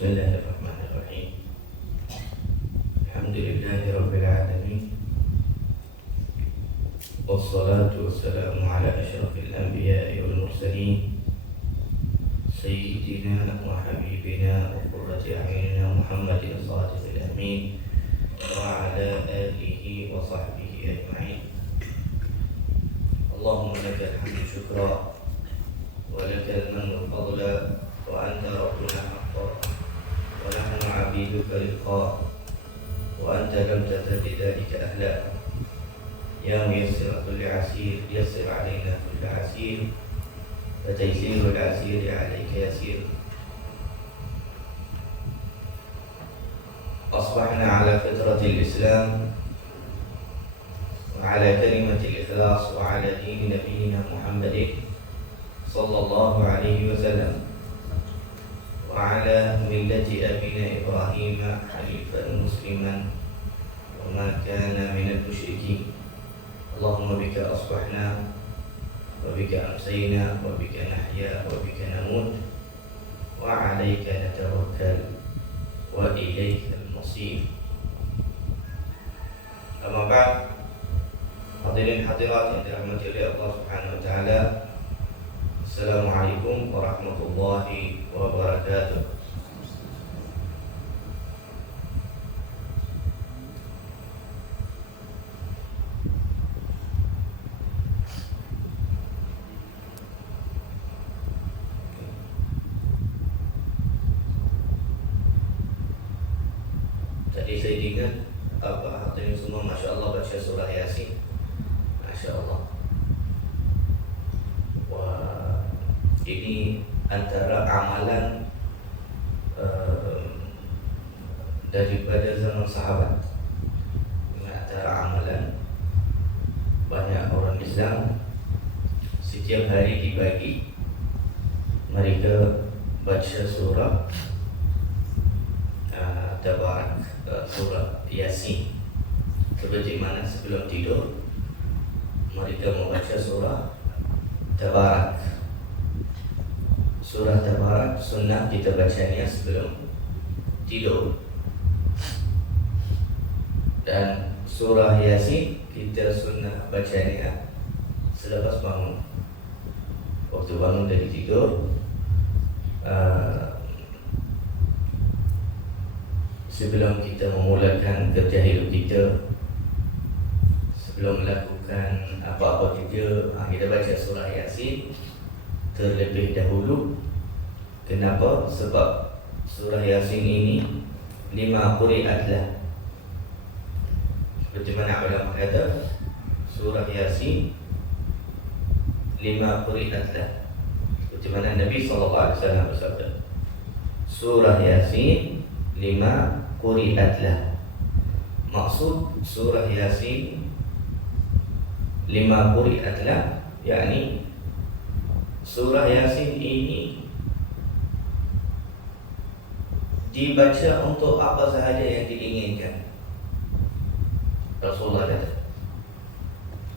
Bismillahirrahmanirrahim. Alhamdulillahi Rabbil Alamin. Wassalatu wassalamu ala ashrafil anbiya'i wal mursalin Sayyidina wa habibina wa qurrati a'yunina Muhammadin sadiqil amin wa ala alihi wa sahbihi ajma'in. Allahumma lakal hamdu syukra wa lakal mannu fadla wa anta rabbuna haqqan wa nahnu 'abiduka liqa wa anta lam tazid dhalika ahla ya muyassir kulli 'asir yassir 'alaina kulli 'asir wa taysirul 'asir 'alaika yasir. Asbahna 'ala fitratil Islam wa 'ala kalimatil ikhlas wa 'ala dini nabiyyina Muhammadin sallallahu alaihi wasallam wa ala millati abina Ibrahim hanifan musliman wa ma kana minal musyrikin. Allahumma bika asbahna wa bika amsayna wa bika nahya wa bika namut wa alayka natawakkal wa ilayka al-masir. Amma ba'd, hadirin hadirat yang dirahmati oleh Allah Subhanahu wa taala. Assalamualaikum warahmatullahi wabarakatuh. Tadi saya ingat hadirin semua, Masya Allah, baca surah Yasin. Masya Allah. Ini antara amalan daripada zaman sahabat. Ini antara amalan banyak orang Islam. Setiap hari dibagi, mereka baca surah Tabarak, surah Yasin. Seperti mana sebelum tidur mereka membaca surah Tabarak. Surah Tabarak sunnah kita bacanya sebelum tidur. Dan surah Yasin kita sunnah bacanya selepas bangun. Waktu bangun dari tidur, sebelum kita memulakan kerja hidup kita, sebelum melakukan apa-apa kerja, kita baca surah Yasin terlebih dahulu. Kenapa? Sebab surah Yasin ini 5 quri'atlah. Seperti mana ulama kata, surah Yasin 5 quri'atlah. Seperti mana Nabi SAW bersabda, surah Yasin 5 quri'atlah. Maksud surah Yasin 5 quri'atlah, yakni surah Yasin ini dibaca untuk apa sahaja yang diinginkan. Rasulullah kata,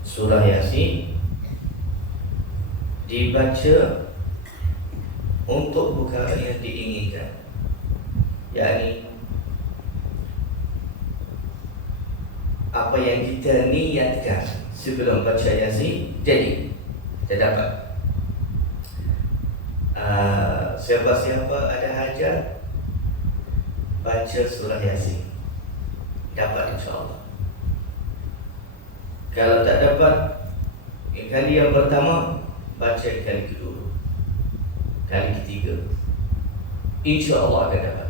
surah Yasin dibaca untuk perkara yang diinginkan, yakni apa yang kita niatkan sebelum baca Yasin jadi kita dapat. Siapa-siapa ada hajat baca surah Yasin dapat, insyaAllah. Kalau tak dapat, kali yang pertama baca kali kedua, kali ketiga, insyaAllah akan dapat.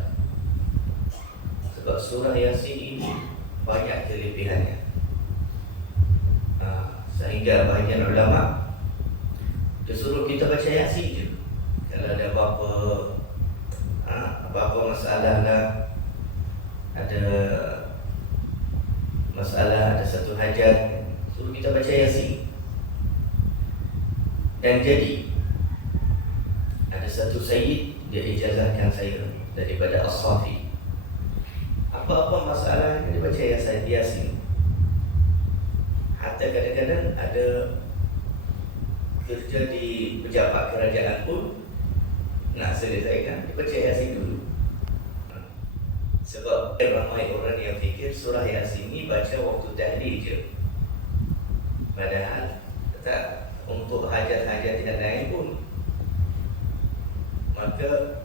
Sebab surah Yasin ini banyak kelebihannya, sehingga bahagian ulama disuruh kita baca Yasin je. Kalau ada apa-apa masalah lah, ada masalah, ada satu hajat, suruh kita baca Yasin. Dan jadi ada satu sayyid, dia ijazahkan saya daripada As-Safi, apa-apa masalah dia baca Yasin. Hatta kadang-kadang ada kerja di pejabat kerajaan pun nak selesaikan, dia baca Yasin dulu. Sebab ramai orang yang fikir surah Yasin ni baca waktu tahlil je. Padahal tak, untuk hajat-hajat yang lain pun. Maka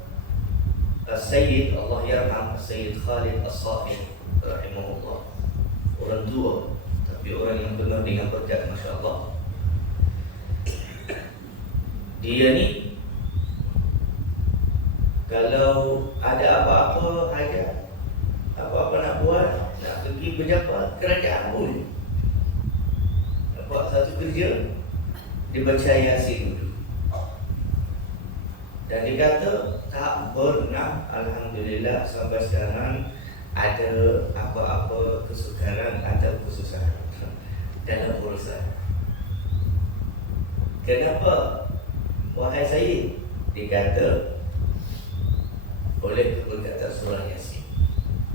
Sayyid Allah yarham Sayyid Khalid As-Safi rahimahullah, orang tua tapi orang yang penuh dengan berkat, Masya Allah. Dia ni kalau ada apa-apa hajat, apa-apa nak buat, nak pergi pejabat kerajaan pun, nak buat satu kerja, dia baca Yasin dulu. Dan dia kata tak pernah, alhamdulillah sampai sekarang, ada apa-apa kesukaran atau kesusahan dalam urusan. Kenapa? Wahai Sayyid, dia kata oleh keberkatan surah Yasin,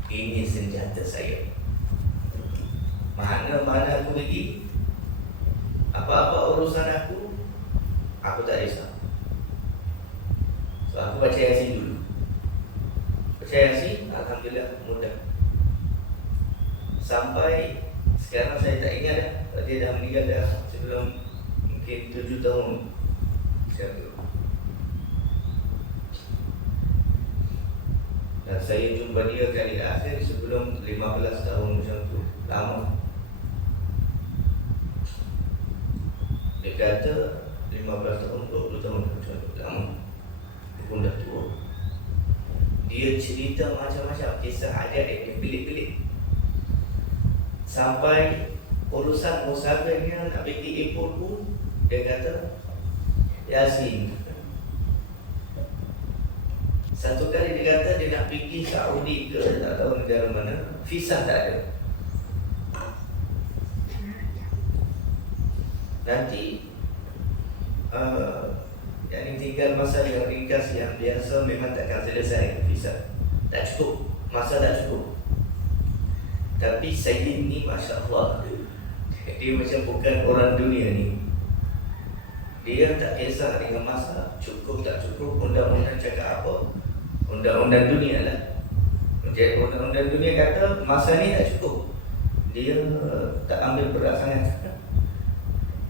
ini senjata saya. Mana-mana aku pergi, apa-apa urusan aku tak risau. So aku baca Yasin dulu. Baca Yasin, alhamdulillah mudah. Sampai sekarang saya tak ingat dah, dia dah meninggal dah sebelum mungkin 7 tahun macam tu. Dan saya jumpa dia kali akhir sebelum 15 tahun macam tu. Lama. Dia kata 15 tahun, 20 tahun macam tu. Lama. Dia pun dah tua. Dia cerita macam-macam kisah ajaib yang pelik-pelik. Sampai urusan musafirnya nak pergi airport pun, dia kata Yasin. Satu kali dia kata dia nak pergi Saudi ke tak tahu negara mana, visa tak ada. Nanti yang tinggal masa yang ringkas yang biasa memang takkan selesai visa. Tak cukup, masa tak cukup. Tapi Sayyid ni Masya Allah, dia macam bukan orang dunia ni. Dia tak kisah dengan masa cukup tak cukup, undang-undang cakap apa, undang-undang dunia lah. Undang-undang dunia kata masa ni tak cukup, dia tak ambil berat sangat.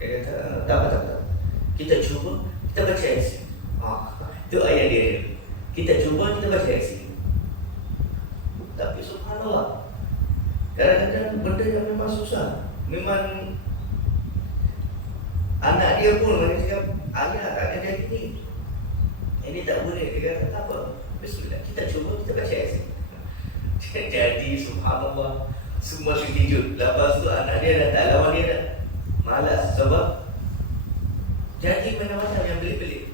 Dia kata tak apa, kita cuba, kita baca Yasin. Itu ayat dia. Kita cuba, kita baca Yasin. Tapi subhanallah, kadang-kadang benda yang memang susah. Memang anak dia pun macam cakap, ayah tak ada jadi ni, ini tak boleh. Dia kata tak apa, bismillah, kita cuba, kita baca Yasin. Jadi subhanallah, semua terkejut. Lepas tu anak dia dah tak lawan dia dah, malas. Sebab jadi macam-macam yang pelik-pelik,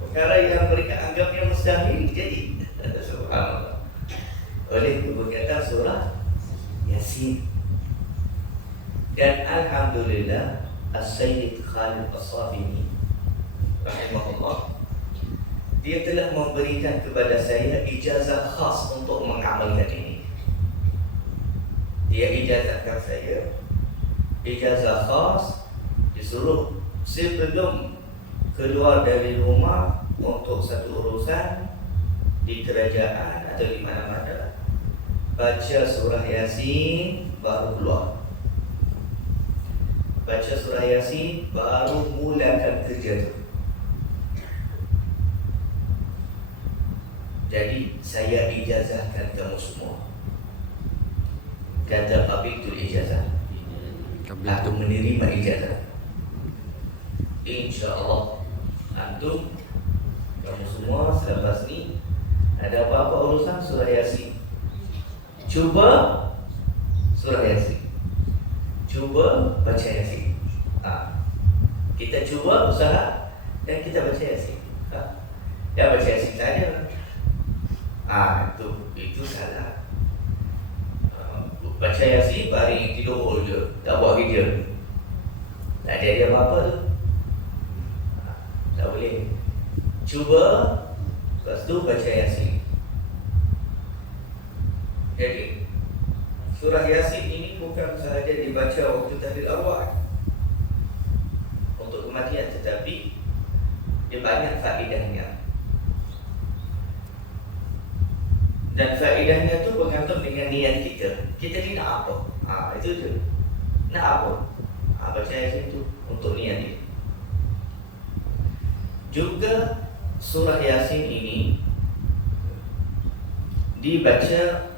perkara yang mereka anggapnya mustahil jadi. Subhanallah, oleh keberkatan surah Yasin. Dan alhamdulillah As-Sayyid Khalid As-Safi rahimahullah, dia telah memberikan kepada saya ijazah khas untuk mengamalkan ini. Dia ijazahkan saya ijazah khas, disuruh sebelum keluar dari rumah untuk satu urusan di kerajaan atau di mana-mana, baca surah Yasin baru keluar. Baca surah Yasin baru mulakan kerja tu. Jadi saya ijazahkan kamu semua. Kata qabiltul ijazah, aku menerima ijazah. InsyaAllah antum, kamu semua selepas ni ada apa-apa urusan surah Yasin, cuba surah Yasin, cuba baca Yasin. Kita cuba usaha dan kita baca Yasin. Ya baca Yasin saja. Itu salah. Baca Yasin baring tidur je, tak buat kerja, tak jadi apa-apa tu. Tak boleh. Cuba, lepas tu baca Yasin. Jadi surah Yasin ini bukan sahaja dibaca waktu tahlil arwah untuk kematian, tetapi dia banyak faedahnya. Dan faedahnya tu bergantung dengan niat kita. Kita ni nak apa? Itu je. Nak apa? Baca Yasin tu untuk niat dia. Juga surah Yasin ini dibaca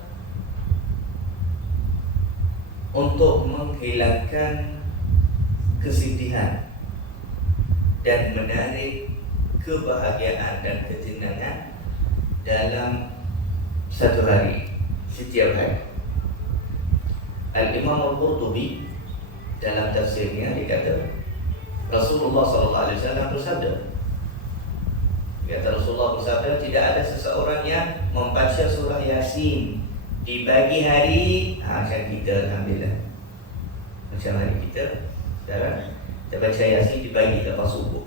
untuk menghilangkan kesedihan dan menarik kebahagiaan dan ketenangan dalam satu hari, setiap hari. Al-Imam Al-Qurtubi dalam tafsirnya dikata Rasulullah SAW bersabda, kata Rasulullah bersabda, tidak ada seseorang yang membaca surah Yasin di pagi hari, macam kita alhamdulillah, macam hari kita sekarang, kita baca Yasin di pagi lepas subuh,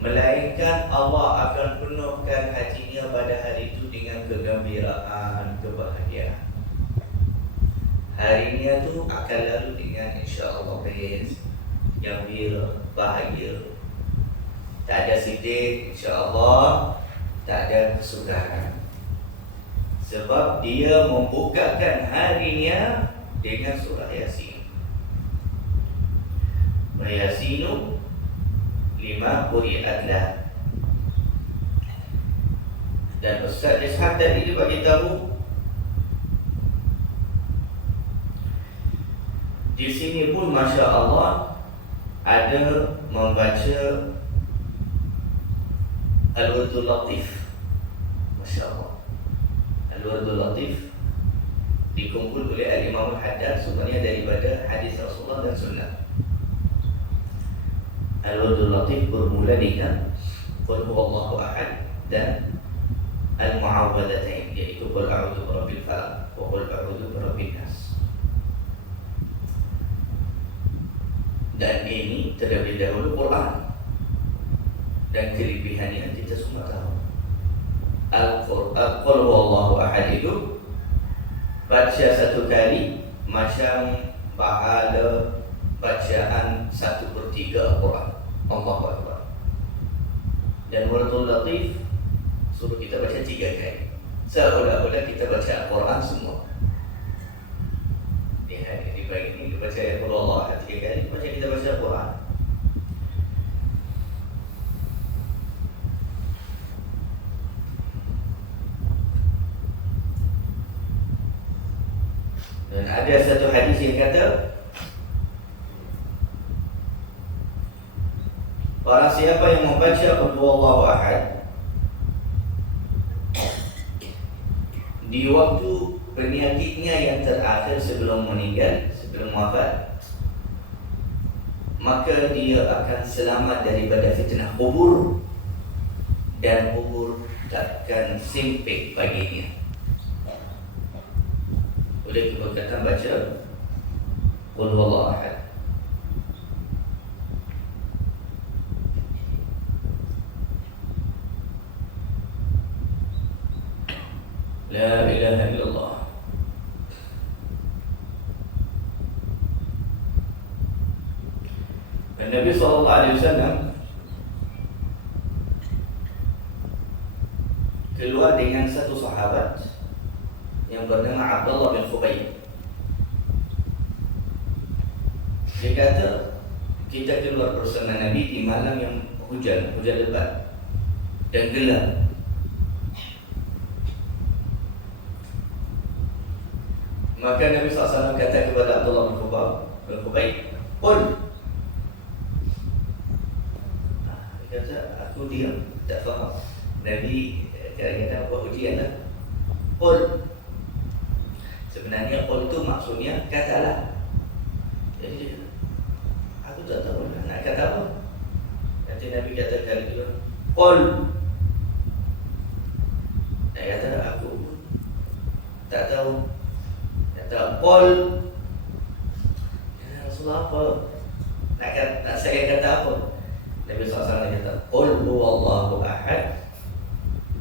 melainkan Allah akan penuhkan hatinya pada hari itu dengan kegembiraan, kebahagiaan. Harinya tu akan lalu dengan insya-Allah best, gembira, bahagia. Tak ada sedih, insya-Allah, tak ada kesukaran. Sebab dia membukakan harinya dengan surah Yasin. Wa Yasinu lima quri'at lah. Dan Ustaz Ishaq tadi dia bagi tahu di sini pun Masya Allah ada membaca Al-Wardul Latif. Masya Allah, Al-Wardul Latif dikumpul oleh Al-Imam Al-Haddad, sebenarnya daripada hadis Rasulullah dan Sunnah. Al-Wardul Latif bermula dengan Qul huwallahu ahad dan Al-Mu'awwadatain, iaitu Qul a'udzu birabbil falaq wa Qul a'udzu birabbin nas. Dan ini terlebih dahulu Quran, dan kelebihannya kita semua tahu. Al-Qul huwallahu ahad itu baca satu kali macam pahala bacaan 1/3 Al-Quran. Allahu Akbar. Dan Wardul Latif suruh kita baca 3 kali, seolah-olah kita baca Al-Quran semua. Di pagi ini kita baca Allah 3 kali, macam kita baca Al-Quran. Dan ada satu hadis yang kata, barang siapa yang membaca Qul huwallahu ahad di waktu penyakitnya yang terakhir sebelum meninggal, sebelum wafat, maka dia akan selamat daripada fitnah kubur, dan kubur takkan sempit baginya. Oleh keberkatan baca Qul huwallahu ahad. La ilaha illallah. Nabi SAW keluar dengan satu sahabat yang bernama Abdullah bin Khubayb. Dia kata, kita keluar bersama Nabi di malam yang hujan lebat dan gelap. Maka Nabi SAW kata kepada Abdullah bin Khubayb, Qul. Dia kata, aku diam, tak faham. Nabi kata buat ujian lah. Qul. Sebenarnya Qul itu maksudnya katalah. Jadi aku tak tahu nak kata apa. Nanti Nabi kata kali itu, Qul. Dia kata, aku tak tahu. Kata Qul. Ya Rasulullah, apa nak saya kata apa? Nabi SAW kata, Qul huwallahu ahad,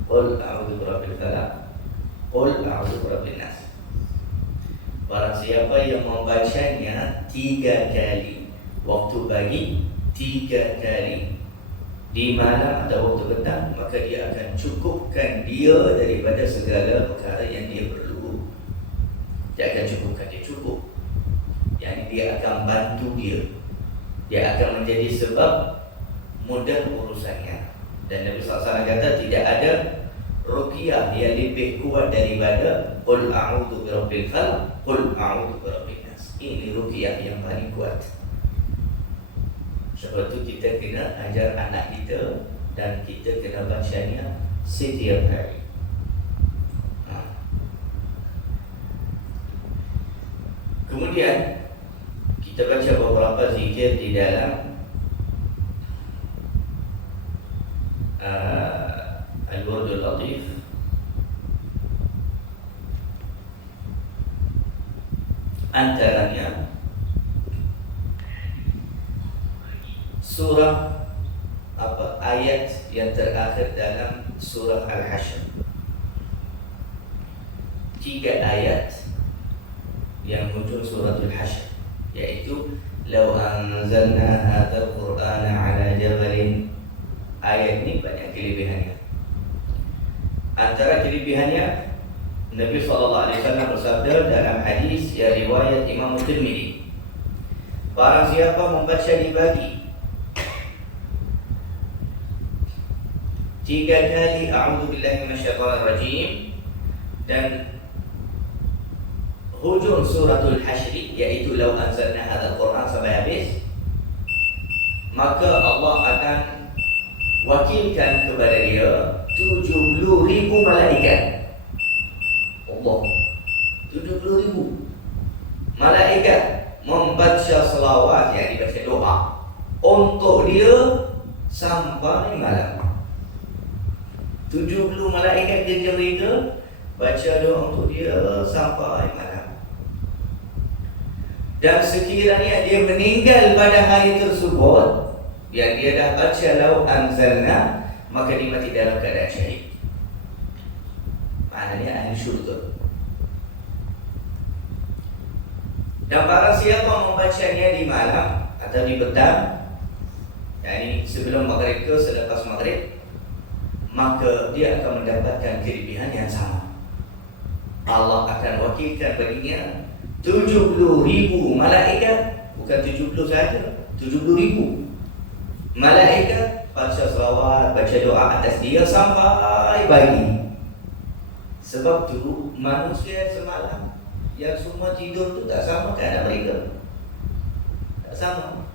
Qul a'udzu birabbil falaq, Qul a'udzu birabbin nas. Barang siapa yang membacanya 3 kali waktu pagi, 3 kali di malam atau waktu petang, maka dia akan cukup cukupkan dia daripada segala perkara yang dia perlu. Dia akan cukupkan, dia cukup. Yang dia akan bantu dia. Dia akan menjadi sebab mudah urusannya. Dan Nabi SAW kata tidak ada ruqyah yang lebih kuat daripada qul a'udzu birabbil falaq, qul a'udzu birabbin nas. Ini ruqyah yang paling kuat. Sebab itu kita kena ajar anak kita dan kita kena bacanya setiap hari. Kemudian kita baca beberapa zikir di dalam Al-Wurdul Latif. Antaranya surah ayat yang terakhir dalam surah Al-Hasyr. 3 ayat yang hujung suratul Hasyr, yaitu law anzalna hadzal qur'ana ala jabalin. Ayat ini banyak kelebihannya. Antara kelebihannya, Nabi SAW bersabda dalam hadis yang riwayat Imam Tirmidzi, barang siapa membaca di pagi 3 kali a'udzu billahi minasyaitonir rajim dan hujung suratul Hasyr, yaitu law anzalna hadzal qur'an sampai habis, maka Allah akan wakilkan kepada dia 70,000 malaikat. Allah, 70,000 malaikat membaca selawat, yang dibaca doa untuk dia sampai malam. 70 malaikat kerja mereka baca doa untuk dia sampai malam. Dan sekiranya dia meninggal pada hari tersebut yang dia dah baca lau anzalna, maka dia mati dalam keadaan syahid. Maknanya ahli syurga. Dan barang siapa membacanya di malam atau di petang, yakni sebelum maghrib ke selepas maghrib, maka dia akan mendapatkan kelebihan yang sama. Allah akan wakilkan baginya 70,000 malaikat, bukan 70 saja, 70,000 malaikat baca selawat, baca doa atas dia sampai pagi. Sebab tu manusia semalam yang semua tidur tu tak sama keadaan mereka. Tak sama.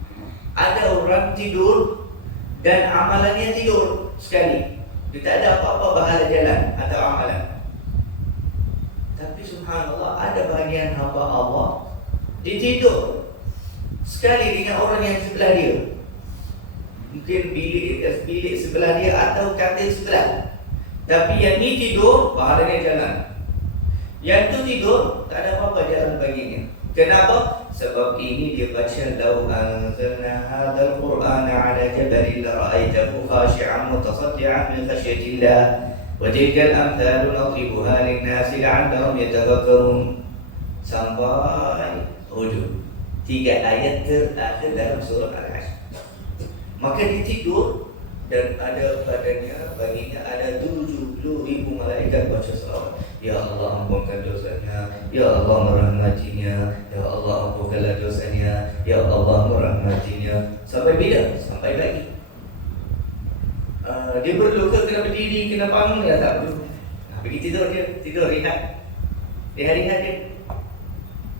Ada orang tidur dan amalannya tidur sekali. Dia tak ada apa-apa pahala jalan atau amalan. Tapi subhanallah, ada bahagian hamba Allah dia tidur sekali dengan orang yang sebelah dia. Mungkin bilik sebelah dia atau katil sebelah. Tapi yang ni tidur, pahalanya jalan. Yang tu tidur, tak ada apa-apa jalan baginya. Kenapa? Sebab ini dia baca law anzalna hadzal qur'ana 'ala jabalin la ra'aitahu khashi'an mutasaddian min khashyatillah wa tilkal amthalu nadribuha lin-nasi la'allahum yatafakkarun. Sampai hujung 3 ayat terakhir dalam surah Al-Hasyr. Maka dia tidur dan ada badannya, baginya ada 70,000 malaikat baca selawat. Ya Allah, ampunkan dosanya. Ya Allah, merahmatinya. Ya Allah, ampunkanlah dosanya. Ya Allah, merahmatinya. Sampai bila? Sampai pagi. Dia perlu ke kena berdiri, kena bangun? Ya tak perlu. Pergi tidur dia, tidur rehat. Dia rehat dia.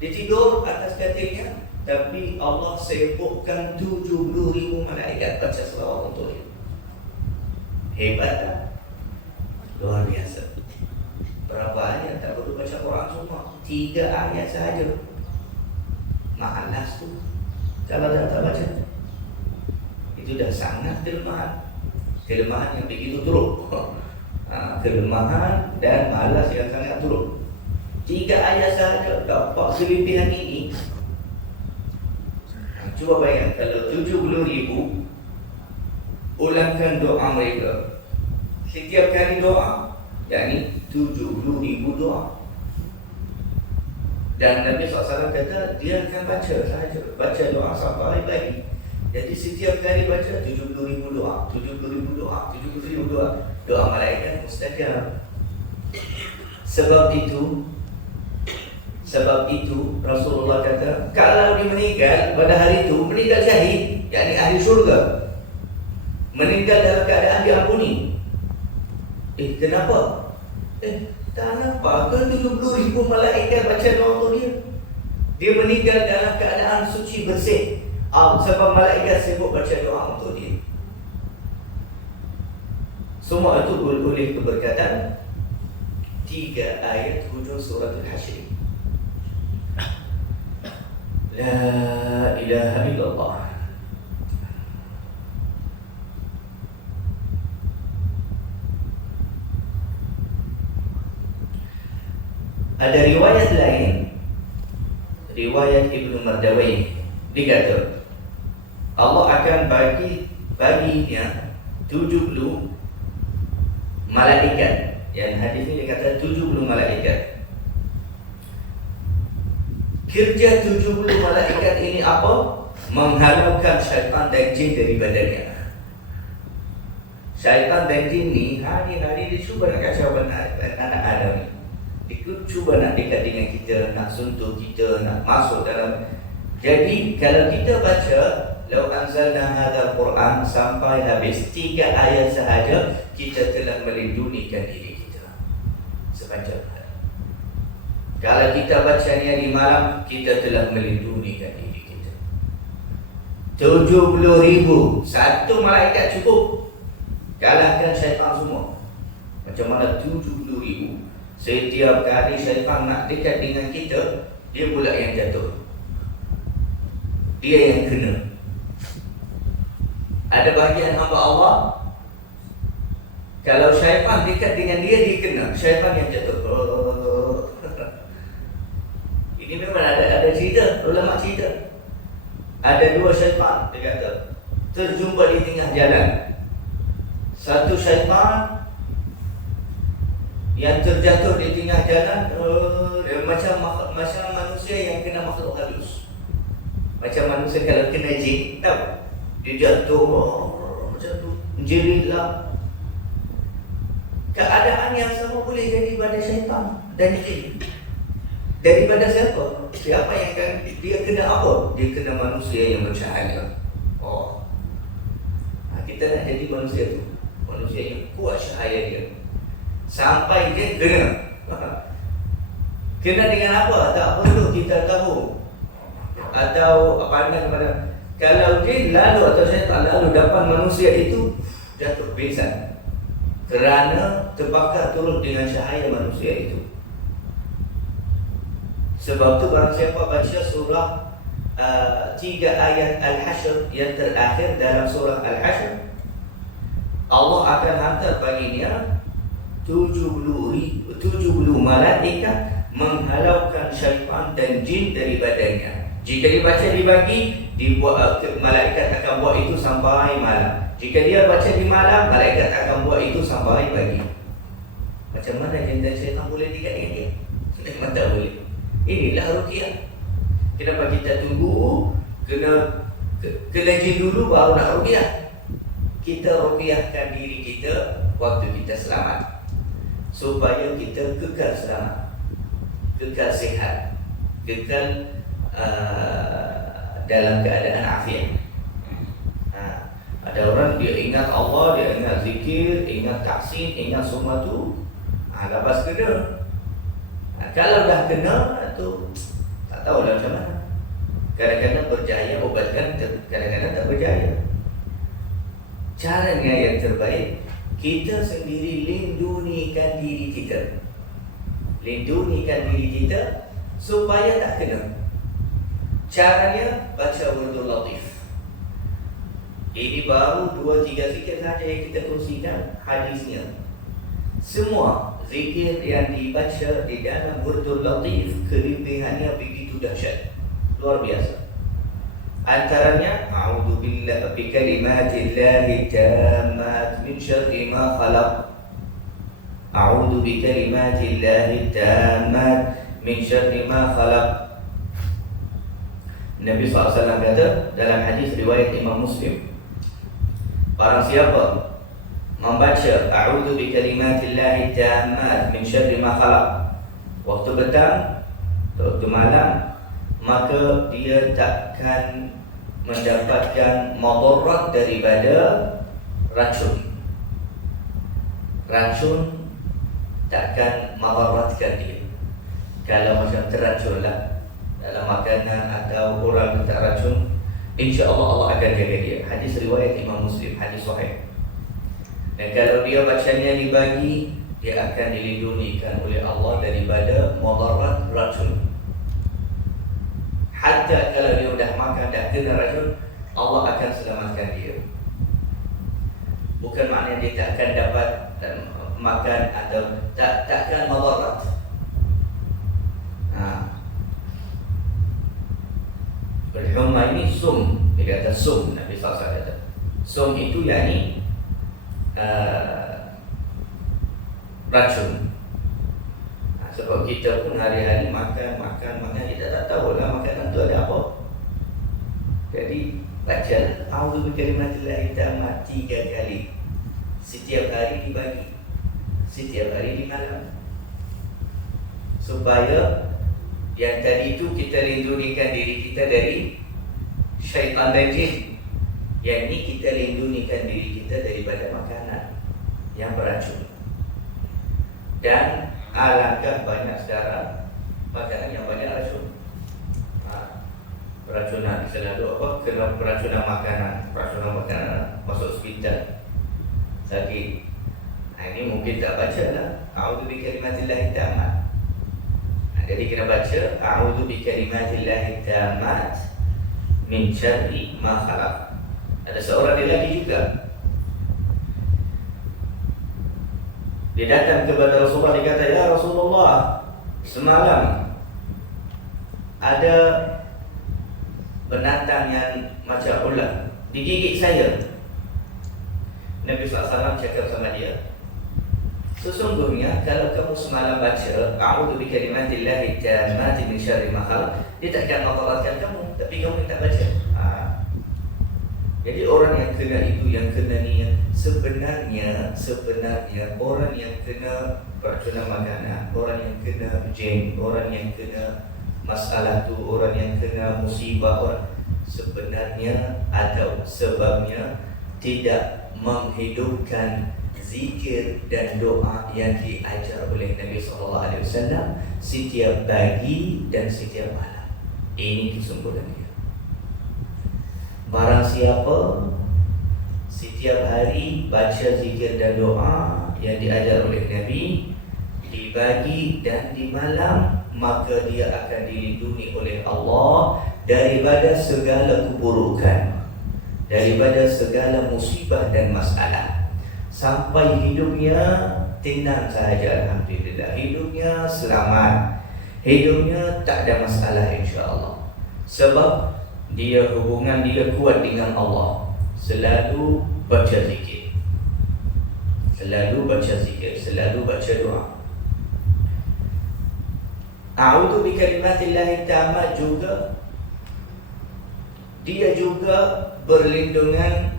Dia tidur atas katilnya, tapi Allah sibukkan 70,000 malaikat baca selawat untuk dia. Hebat tak? Luar biasa. Berapa ayat? Tak perlu baca Quran semua, 3 ayat sahaja. Malas tu kalau tak baca. Itu dah sangat kelemahan. Kelemahan yang begitu teruk. Kelemahan dan malas yang sangat teruk. 3 ayat sahaja dapat kelebihan ini. Cuba bayang kalau 70,000 ulangkan doa mereka. Setiap kali doa, yakni 70,000 doa. Dan Nabi SAW kata dia akan baca sahaja, baca doa sampai pagi. Jadi setiap kali baca 70,000 doa, 70,000 doa, 70,000 doa, doa malaikat mustajab. Sebab itu Rasulullah kata, kalau dia meninggal pada hari itu, meninggal syahid, yakni ahli syurga, meninggal dalam keadaan diampuni. Kenapa? Tak nampak ke 70,000 malaikat baca doa untuk dia? Dia meninggal dalam keadaan suci bersih. Sebab malaikat sibuk baca doa untuk dia. Semua itu oleh keberkatan 3 ayat hujung surah Al-Hashr. La ilaha illallah. Ada riwayat lain, riwayat Ibnu Mardawai, dikata Allah akan baginya 70 malaikat. Yang hadis ini dia kata 70 malaikat. Kerja 70 malaikat ini apa? Menghalaukan syaitan dan jin dari badannya. Syaitan dan jin ni hari-hari dia cuba nak kacau anak Adam. Dia cuba nak dekat dengan kita, nak sentuh kita, nak masuk dalam. Jadi kalau kita baca Lau anzalna hadzal Quran sampai habis 3 ayat sahaja, kita telah melindungikan diri kita sepanjang hari. Kalau kita baca ni di malam, kita telah melindungikan diri kita. 70,000, satu malaikat cukup kalahkan syaitan semua. Macam mana 70,000? Setiap kali syaitan nak dekat dengan kita, dia pula yang jatuh, dia yang kena. Ada bahagian hamba Allah, kalau syaitan dekat dengan dia, dia kena, syaitan yang jatuh. Ini memang ada cerita, ulama cerita. Ada 2 syaitan, dia kata, terjumpa di tengah jalan. Satu syaitan yang terjatuh di tengah jalan, macam manusia yang kena makhluk halus. Macam manusia kalau kena jin, tahu? Dia jatuh macam tu, jeritlah. Keadaan yang sama boleh jadi pada syaitan dan jin. Daripada siapa? Siapa yang akan dia kena apa? Dia kena manusia yang bercahaya. Kita nak jadi manusia tu, manusia yang kuat cahaya dia, sampai dia kena. Kena dengan apa? Tak perlu kita tahu atau pandang kepada. Kalau jin lalu atau syaitan lalu dapat manusia itu, jatuh pingsan kerana terbakar turun dengan cahaya manusia itu. Sebab tu barang siapa baca surah 3 ayat Al-Hashr yang terakhir dalam surah Al-Hashr, Allah akan hantar baginya 70 malaikat menghalaukan syaitan dan jin dari badannya. Jika dibaca dibagi, malaikat akan buat itu sampai malam. Jika dia baca di malam, malaikat akan buat itu sampai pagi. Macam mana jin dan syaitan boleh dekat dengan dia? Memang tak boleh. Inilah ruqyah. Kenapa kita tunggu kena jin dulu baru nak ruqyah? Kita ruqyahkan diri kita waktu kita selamat, supaya kita kekal selamat, kekal sihat, kekal dalam keadaan afiat. Ada orang dia ingat Allah, dia ingat zikir, ingat tahsin, ingat semua tu, lepas kena. Kalau dah kena tu tak tahu dah macam mana. Kadang-kadang berjaya obatkan, kadang-kadang tak berjaya. Caranya yang terbaik, kita sendiri lindungikan diri kita, lindungikan diri kita supaya tak kena. Caranya baca wurdul latif. Ini baru 2-3 zikir saja yang kita kongsikan hadisnya. Semua zikir yang dibaca di dalam wurdul latif, kelebihannya begitu dahsyat, luar biasa. Antaranya a'udzu billahi bikalimatillahi tammat min syarri ma khalaq. A'udzu bikalimatillahi tammat min syarri ma khalaq. Nabi SAW kata dalam hadis riwayat Imam Muslim, barang siapa membaca a'udzu bikalimatillahi tammat min syarri ma khalaq waktu petang atau waktu malam, maka dia takkan mendapatkan madarat daripada racun. Racun takkan madaratkan dia. Kalau macam teracunlah dalam makanan atau orang letak racun, insya-Allah Allah akan jaga dia. Hadis riwayat Imam Muslim, hadis sahih. Dan kalau dia bacanya dibagi, dia akan dilindungikan oleh Allah daripada mudarat racun. Hatta kalau dia sudah makan dah kena racun, Allah akan selamatkan dia. Bukan maknanya dia tak akan dapat makan atau takkan mudarat. Al-humma ini sum, dia kata sum, Nabi SAW kata sum itu yakni racun. Sebab kita pun hari-hari makan, kita tak tahu lah makanan tu ada apa. Jadi baca a'udzu bikalimatillahi tammat 3 kali setiap hari dibagi, setiap hari di malam, supaya yang tadi itu kita lindungikan diri kita dari syaitan dan jin. Yang ini kita lindungikan diri kita daripada makanan yang beracun. Dan alangkah banyak sekarang makanan yang banyak racun. Peracunan selalu kena peracunan makanan masuk hospital sakit. Ini mungkin tak baca lah a'udzu bikalimatillahi tammat. Jadi kena baca a'udzu bikalimatillahi tammat min syarri ma khalaq. Ada seorang lelaki juga, dia datang kepada Rasulullah, dia kata, ya Rasulullah, semalam ada binatang yang macam ular digigit saya. Nabi SAW cakap sama dia, sesungguhnya kalau kamu semalam baca a'udzu bikalimatillahi tammati min syarri ma khalaq, dia takkan madaratkan kamu, tapi kamu tak baca. Jadi orang yang kena itu, yang kena ni, sebenarnya orang yang kena peracunan makanan, orang yang kena jin, orang yang kena masalah tu, orang yang kena musibah, orang sebenarnya atau sebabnya tidak menghidupkan zikir dan doa yang diajar oleh Nabi SAW setiap pagi dan setiap malam. Ini kesempurnaan. Barang siapa setiap hari baca zikir dan doa yang diajar oleh Nabi dibagi dan di malam, maka dia akan dilindungi oleh Allah daripada segala keburukan, daripada segala musibah dan masalah, sampai hidupnya tenang sahaja. Alhamdulillah, hidupnya selamat, hidupnya tak ada masalah, insya-Allah. Sebab dia hubungan dia kuat dengan Allah, selalu baca zikir, selalu baca doa. A'udzu bikalimatillahi tammat juga, dia juga berlindungan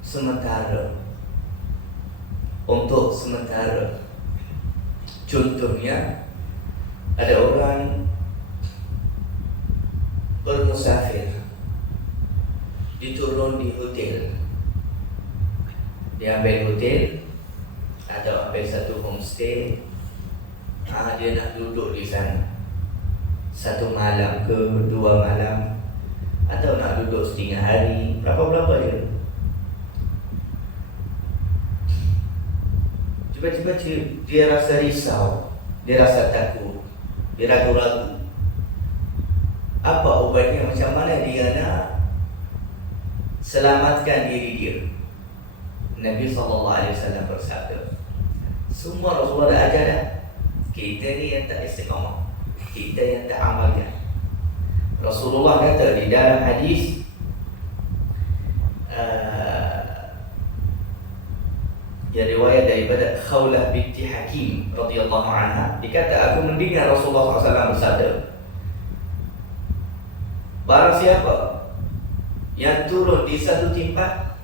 sementara, untuk sementara. Contohnya, ada orang bermusafir, diturun di hotel, dia ambil hotel atau ambil satu homestay, dia nak duduk di sana 1 malam ke 2 malam, atau nak duduk setengah hari, berapa je. Tiba-tiba dia rasa risau, dia rasa takut, dia ragu-ragu. Apa ubatnya, macam mana dia nak selamatkan diri dia? Nabi SAW bersabda, semua Rasulullah dah ajar dah. Kita ni yang tak istiqamah, kita yang tak amalkan. Rasulullah kata di dalam hadis, yang riwayat daripada Khawlah binti Hakim radhiyallahu anha, dia kata, aku mendengar Rasulullah SAW bersabda, Barang siapa yang turun di satu tempat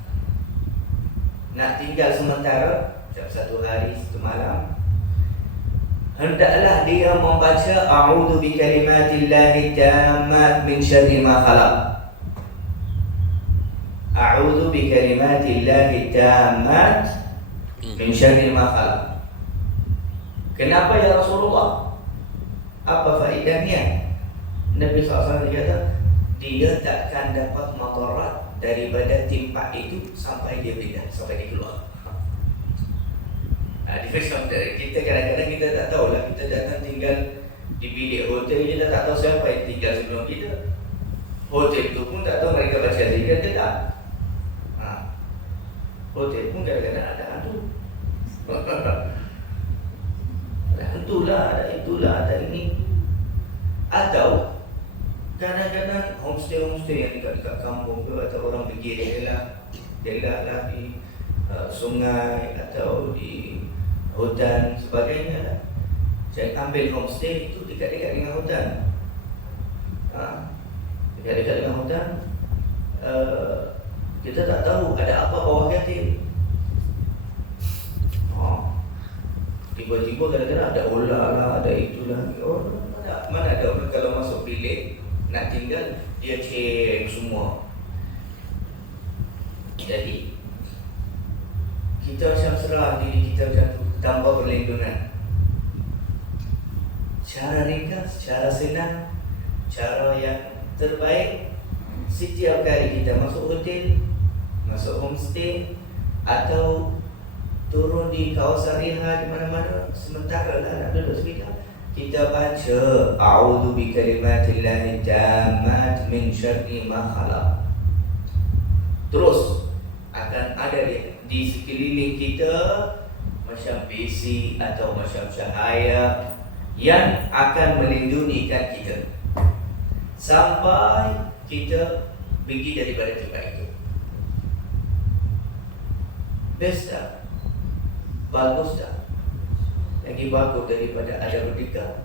nak tinggal sementara, macam satu hari, satu malam, hendaklah dia membaca a'udzu bikalimatillahi tammat min syarri ma khalaq. A'udzu bikalimatillahi tammat min syarri ma khalaq. Kenapa ya Rasulullah? Apa faedahnya? Nabi SAW kata, dia takkan dapat madarat daripada tempat itu sampai dia pindah, sampai dia keluar. Kita kadang-kadang kita tak tahu lah, kita datang tinggal di bilik hotel, kita tak tahu siapa yang tinggal sebelum kita. Hotel tu pun tak tahu mereka baca zikir ke tak. Hotel pun kadang-kadang ada hantu. Ada hantu lah, ada itulah, ada ini. Atau kadang-kadang homestay yang dekat kampung tu, atau orang pergi dia lah di sungai atau di hutan sebagainya lah. Saya ambil homestay itu dekat-dekat dengan hutan. Dekat-dekat dengan hutan, kita tak tahu ada apa bawah katil. Tiba-tiba kadang-kadang ada ular lah, ada itulah. Mana ada orang kalau masuk bilik nak tinggal, dia cek semua. Jadi kita macam serah diri kita macam tu, tanpa perlindungan. Cara ringkas, cara senang, cara yang terbaik, setiap kali kita masuk hotel, masuk homestay, atau turun di kawasan reha di mana-mana, sementara lah nak duduk sebentar, kita baca a'udzu bikalimatillahi tammat min syarri ma khalaq. Terus akan ada di sekeliling kita macam besi atau macam cahaya yang akan melindungikan kita sampai kita pergi daripada tempat itu. Best tak? Bagus tak? Lagi bagus daripada ada berdekar,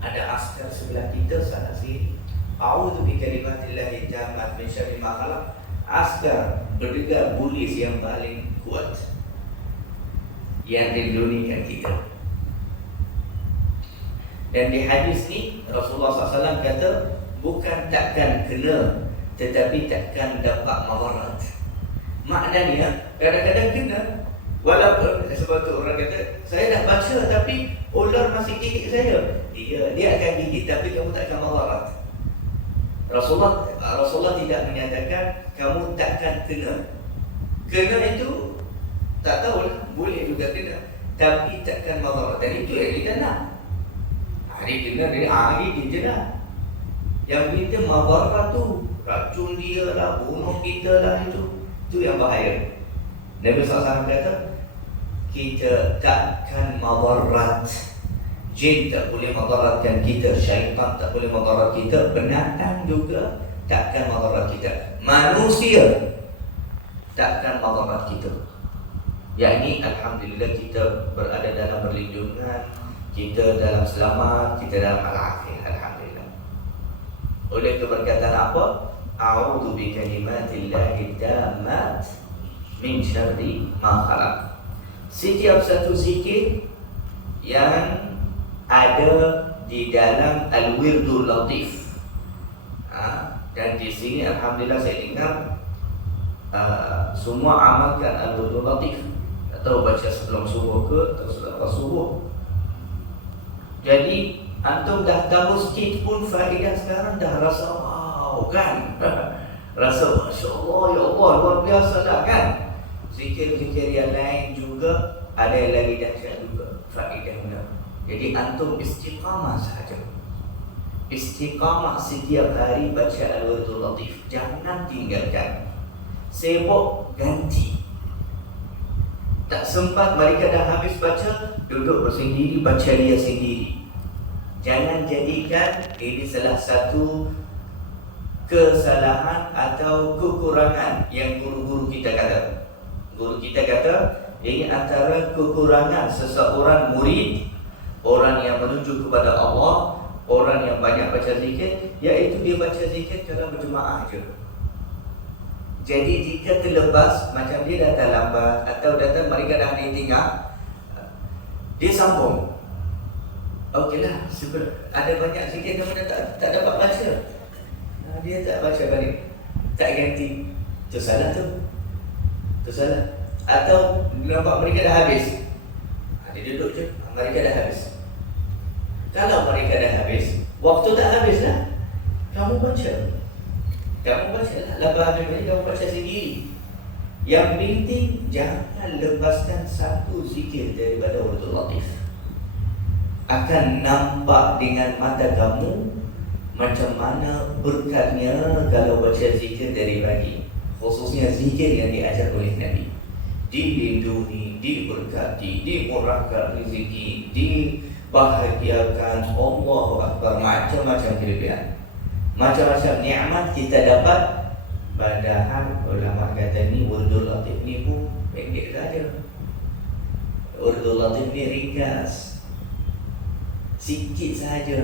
ada askar sebelah kita sana sini. A'udzu bikalimatillahi tammat min syarri ma khalaq. Askar berdekar, polis yang paling kuat yang melindungi kita. Dan di hadis ni Rasulullah SAW kata, bukan takkan kena, tetapi takkan dapat madarat. Maknanya kadang-kadang kena, walaupun sebab tu orang kata, saya dah baca tapi ular masih gigit saya. Dia akan gigit tapi kamu tak akan madarat. Rasulullah tidak menyatakan kamu takkan kena. Kena itu tak tahulah, boleh juga kena, tapi takkan madarat. Dan itu yang kita nak. Hari kena dari hari dia je lah. Yang kita madarat tu, racun dia lah, bunuh kita lah, itu yang bahaya. Nabi SAW kata, kita takkan madarat. Jin tak boleh madaratkan kita, syaitan tak boleh madarat kita, binatang juga takkan madarat kita, manusia takkan madarat kita. Yakni alhamdulillah kita berada dalam perlindungan, kita dalam selamat, kita dalam al-afiyah, alhamdulillah. Oleh keberkatan apa? A'udzu bikalimatillahi tammat min syarri ma khalaq. Setiap satu zikir yang ada di dalam Al-Wirdul Latif. Dan di sini alhamdulillah saya dengar semua amalkan Al-Wirdul Latif. Atau baca sebelum subuh ke atau selepas subuh. Jadi antum dah tahu sikit pun faedah sekarang, dah rasa wow kan. Rasa Masya Allah, ya Allah, luar biasa dah kan. Zikir-zikir yang lain juga ada yang lagi dahsyat juga faedahnya. Jadi antum istiqamah sahaja. Istiqamah setiap hari baca Al-Wirdul Latif. Jangan tinggalkan. Sibuk ganti. Tak sempat mereka dah habis baca, duduk bersendiri baca dia sendiri. Jangan jadikan ini salah satu kesalahan atau kekurangan yang guru-guru kita kata. Guru kita kata ini antara kekurangan seseorang murid, orang yang menuju kepada Allah, orang yang banyak baca zikir, iaitu dia baca zikir kalau berjemaah je. Jadi jika terlepas, macam dia datang lambat atau datang mereka dah tinggal, dia sambung. Okeylah, ada banyak zikir namun tak dapat baca, dia tak baca balik, tak ganti. Itu salah tu. Itu salah. Atau nampak mereka dah habis, dia duduk je, mereka dah habis. Kalau mereka dah habis, waktu tak habis dah, kamu baca. Kamu baca lah, lepas habis ni kamu baca sendiri. Yang penting jangan lepaskan satu zikir daripada wurdul latif. Akan nampak dengan mata kamu macam mana berkatnya kalau baca zikir dari pagi. Khususnya zikir yang diajar oleh Nabi. Dilindungi, diberkati, dimurahkan rezeki, dibahagiakan. Allahu Akbar, macam-macam kelebihan, macam-macam nikmat kita dapat. Padahal ulama kata ni wurdul latif ni pun pendek saja. Wurdul latif ni ringkas, sikit saja,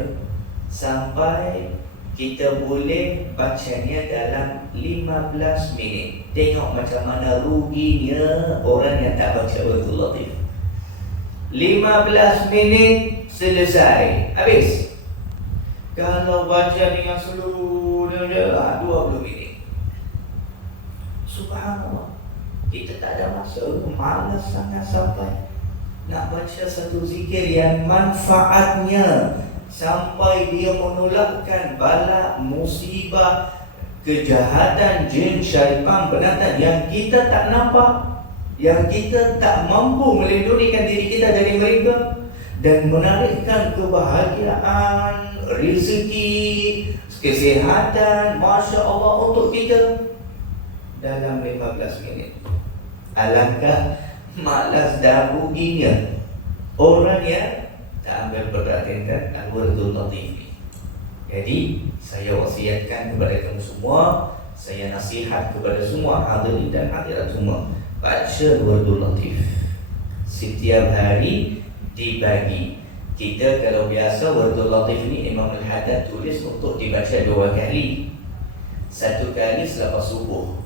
sampai kita boleh bacanya dalam 15 minit. Tengok macam mana ruginya orang yang tak baca wurdul latif. 15 minit selesai, habis. Kalau baca dengan slow dia 20 minit. Subhanallah. Kita tak ada masa, malas sangat sampai nak baca satu zikir yang manfaatnya sampai dia menolakkan bala, musibah, kejahatan, jin, syaitan, penatan yang kita tak nampak, yang kita tak mampu melindungikan diri kita dari mereka, dan menarikkan kebahagiaan, rezeki, kesihatan, Masya Allah untuk kita dalam 15 minit. Alangkah malas dan ruginya orang yang tak ambil perhatian al-wurdul latif ni. Jadi saya wasiatkan kepada kamu semua, saya nasihat kepada semua hadirin dan hadirat semua, baca wurdul latif setiap hari dibagi. Kita kalau biasa wurdul latif ni Imam Al-Haddad tulis untuk dibaca 2 kali. 1 kali selepas subuh,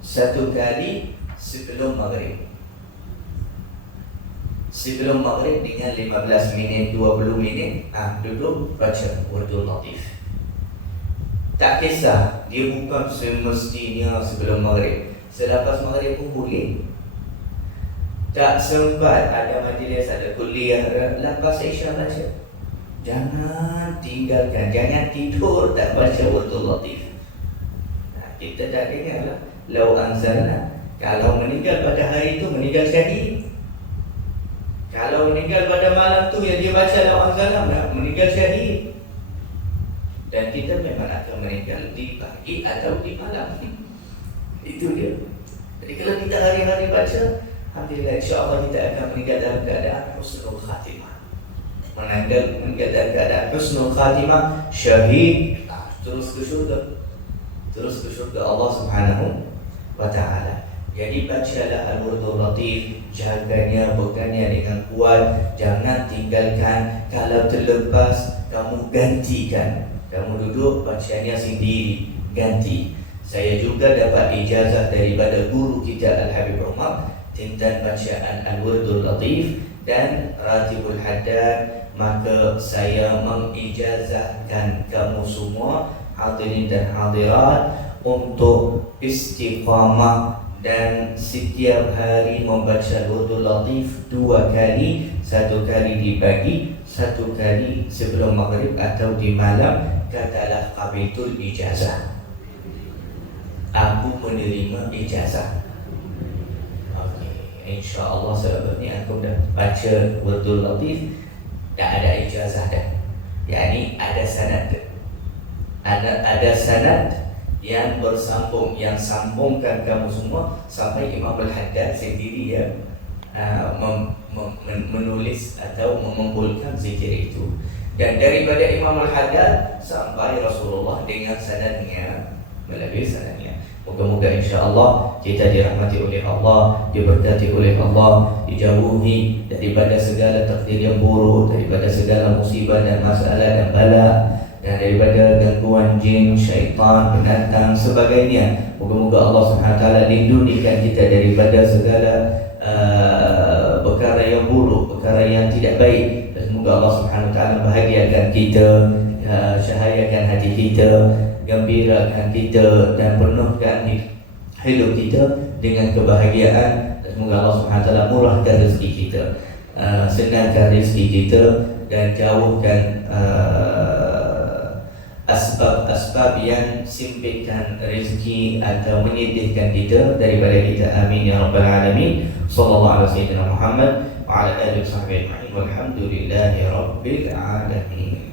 1 kali sebelum maghrib. Sebelum maghrib dengan 15 minit, 20 minit duduk baca wurdul latif. Tak kisah, dia bukan semestinya sebelum maghrib, selepas maghrib pun boleh. Tak sempat ada majlis, ada kuliah, lepas Isya baca. Jangan tinggalkan, jangan tidur tak baca wurdul latif. Kita dah dengar lah, lau anzalna, kalau meninggal pada hari itu meninggal syahid. Kalau meninggal pada malam tu yang dia baca lau anzalna, meninggal syahid. Dan kita memang akan meninggal di pagi atau di malam. Itu dia. Jadi kalau kita hari-hari baca, alhamdulillah, insyaAllah kita akan meninggal dalam keadaan husnul khatimah. Meninggal dalam keadaan husnul khatimah, syahid, terus ke syurga. Terus ke syurga Allah Subhanahu wa ta'ala. Jadi bacalah al-wurdul latif, jaganya, pegangnya dengan kuat, jangan tinggalkan. Kalau terlepas, kamu gantikan. Kamu duduk bacanya sendiri, ganti. Saya juga dapat ijazah daripada guru kita Al-Habib Umar tentang bacaan al-wurdul latif dan Ratibul Haddad. Maka saya mengijazahkan kamu semua hadirin dan hadirat untuk istiqamah dan setiap hari membaca wurdul latif 2 kali, 1 kali di pagi, 1 kali sebelum maghrib atau di malam. Katalah qabiltul ijazah, aku menerima ijazah. InsyaAllah selepas ni aku dah baca wurdul latif, dah ada ijazah dah. Yani ada sanad, ada sanad yang bersambung, yang sambungkan kamu semua sampai Imam Al-Haddad sendiri ya menulis atau mengumpulkan zikir itu. Dan daripada Imam Al-Haddad sampai Rasulullah dengan sanadnya, melalui sanadnya. Moga-moga insya-Allah kita dirahmati oleh Allah, diberkati oleh Allah, dijauhi daripada segala takdir yang buruk, daripada segala musibah dan masalah dan bala, dan daripada gangguan jin, syaitan, binatang sebagainya. Moga-moga Allah Subhanahu wa taala lindungikan kita daripada segala perkara yang buruk, perkara yang tidak baik. Dan semoga Allah Subhanahu wa taala bahagiakan kita, syahayakan hati kita, gembirakan kita, dan penuhkan hidup kita dengan kebahagiaan. Dan semoga Allah Subhanahu wa taala murahkan rezeki kita, senangkan rezeki kita, dan jauhkan asbab-asbab yang sempitkan rezeki atau menyedihkan kita daripada kita. Amin ya rabbal alamin. Sallallahu alaihi wasallam Muhammad wa ala alihi wa sahbihi ajma'in. Walhamdulillahi rabbil alamin.